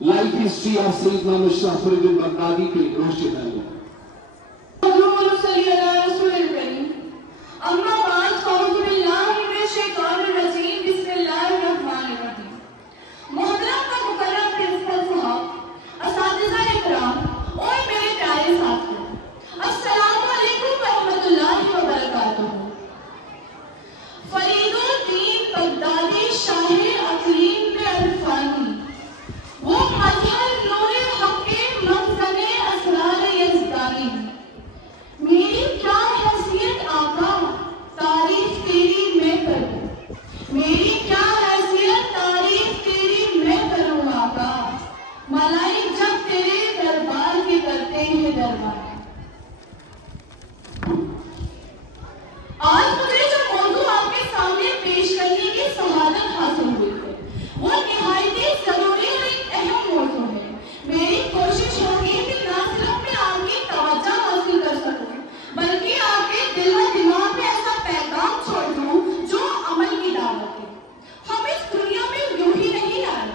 Life history of Syedna Musharraf Fariduddin Baghdadi की रोशनी डाली। आज मुझे जो मौजू आपके सामने पेश करने की सआदत हासिल हुई है वो निहायत ही जरूरी और एक अहम मौजू है। मेरी कोशिश होगी कि ना सिर्फ मैं आपकी तवज्जो हासिल कर सकूं बल्कि आपके दिल व दिमाग में ऐसा पैगाम छोड़ दूं जो अमल की दावत है। हम इस दुनिया में यूं ही नहीं आए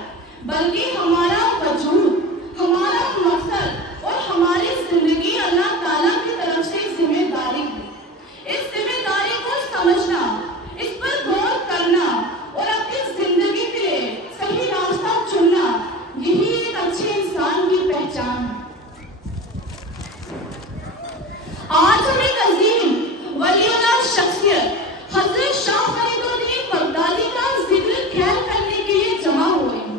बल्कि हमारा वजूद, हमारा मकसद और हमारी जिंदगी अल्लाह ताला की तरफ से जिम्मेदारी है। इस जिम्मेदारी को समझना, इस पर गौर करना और अपनी जिंदगी के लिए सही रास्ता चुनना, यही एक अच्छे इंसान की पहचान है। आज हम एक अजीम वलीउल्लाह शख्सियत हजरत शाह फरीदुद्दीन बगदादी का जिक्र ख्याल करने के लिए जमा हुए हैं।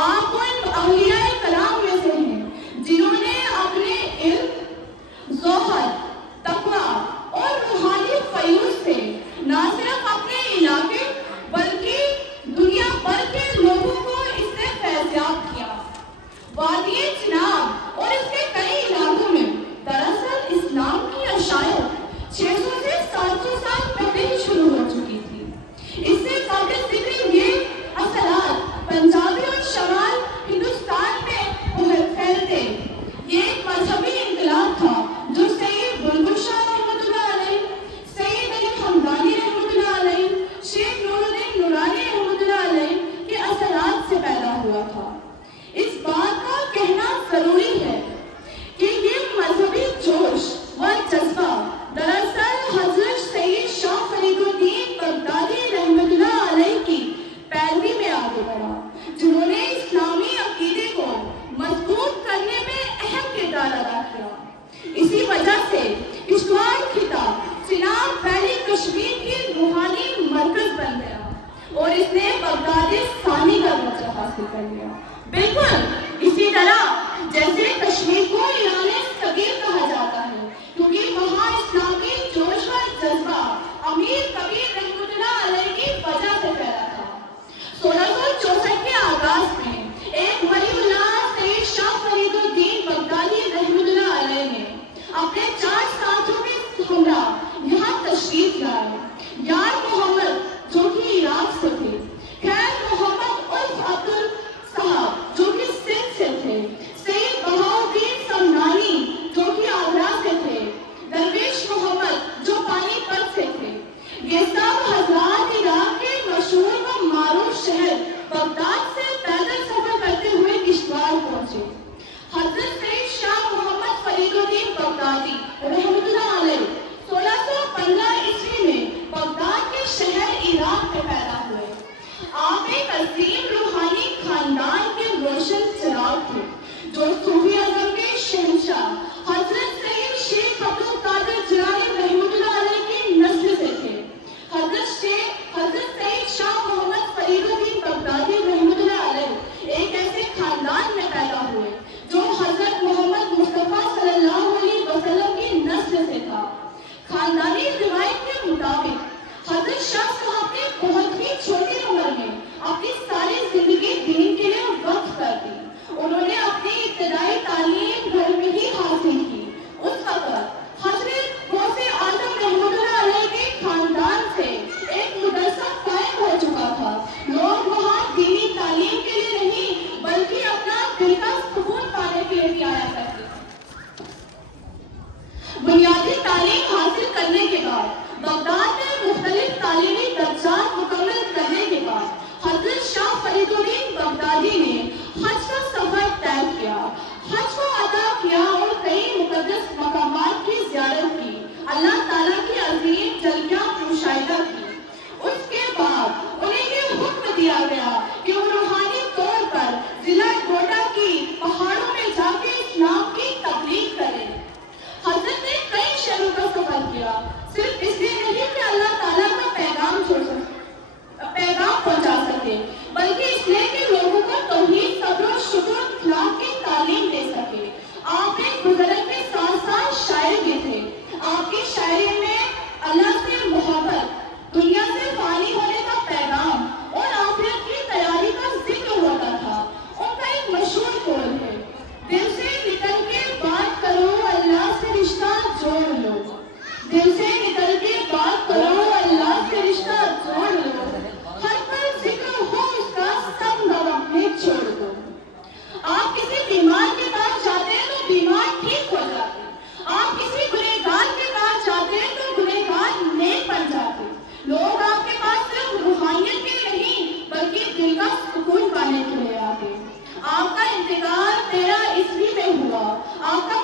आप उन औलियाए कलाम में से हैं जिन्होंने अपने इल्म, ज़ोहर, तक़वा और रूहानी फयूज़ से न सिर्फ अपने इलाके बल्कि दुनिया भर के लोगों को इससे फैज़याब किया। वादी चिनाब और इसके कई इलाकों में दरअसल इस्लाम की अशायत 600 से 700 साल पहले ही शुरू हो चुकी थी। इससे काबिल जिक्र ये असरात पंजाबी और शमाल हिंदुस्तान में फैलते ये एक मजहबी इनकलाब था जो सैयद बुलबुल शाह रहमतुल्लाह अलैह, सैयद अली हमदानी रहमतुल्लाह अलैह, शेख नूरुद्दीन नूरानी रहमतुल्लाह अलैह के असरात से पैदा हुआ था। इस बात का कहना जरूरी है कि ये मजहबी जोश व जज्बा दरअसल हजरत सैयद शाह फरीदुद्दीन बगदादी रहमतुल्लाह अलैह की पैरवी में आगे बढ़ा, जिन्होंने इस्लामी अकीदे को मजबूत करने में अहम किरदार अदा किया। इसी वजह से किश्तवाड़ खिता चिनाब वैली कश्मीर की रूहानी मरकज बन गया और इसने बगदादी सानी का दर्जा हासिल कर लिया। बिल्कुल इसी तरह जैसे कश्मीर को ईरान सगीर कहा जाता है क्योंकि वहाँ इस्लामी जोश व जज्बा अमीर कबीर रहमतुल्लाह अलैह की वजह से फैला था। 1664 के आगाज में एक वलीउल्लाह सैयद शाह फरीदुद्दीन बगदादी रहमतुल्लाह अलैह ने अपने 4 साथियों के हमरा यहाँ तशरीफ लाए। यार मोहम्मद जो कि इराक से थे, खैर मोहम्मद उर्फ अब्दुल साहब जो कि सिंध से थे, सैयद बहाउद्दीन समनानी जो कि आगरा से थे, दरवेश मोहम्मद जो पानीपत से थे। ये सब हजरात इराक के मशहूर व मारूफ शहर बगदाद से पैदल सफर करते हुए किश्तवाड़ पहुंचे। हजरत सैयद शाह मोहम्मद फरीदुद्दीन बगदादी रहमतुल्लाह अलैह 1615 ईस्वी में बगदाद के शहर इराक में पैदा हुए। आप एक अजीम रूहानी खानदान के रोशन चिराग थे जो सूफी आज़म के शहंशाह हजरत सैयद शेख अब्दुल कादिर जिलानी रहमतुल्लाह अलैह की नस्ल से थे। हजरत सैयद शाह मोहम्मद फरीदुद्दीन बगदादी रहमतुल्लाह अलैह एक ऐसे खानदान में पैदा हुए जो हजरत मोहम्मद मुस्तफा सल्लल्लाहु अलैहि वसल्लम की नस्ल से था। खानदानी रिवायत के मुताबिक हजरत शाह साहब ने बहुत ही छोटी उम्र में अपनी सारी जिंदगी दीन के लिए वक्फ कर दी। उन्होंने अपनी इब्तदाई तालीम घर में ही हासिल की। उस वक्त हजरत गौसे आजम रहमतुल्लाह अलैह के खानदान से एक मदरसा कायम हो चुका था। लोग वहाँ दीनी तालीम के लिए नहीं बल्कि अपना दिल का सुकून पाने के लिए भी आया करते थे। बुनियादी तालीम हासिल करने के बाद दिल का सुकून पाने के लिए आते। आपका इंतकाल 13 ईस्वी में हुआ। आपका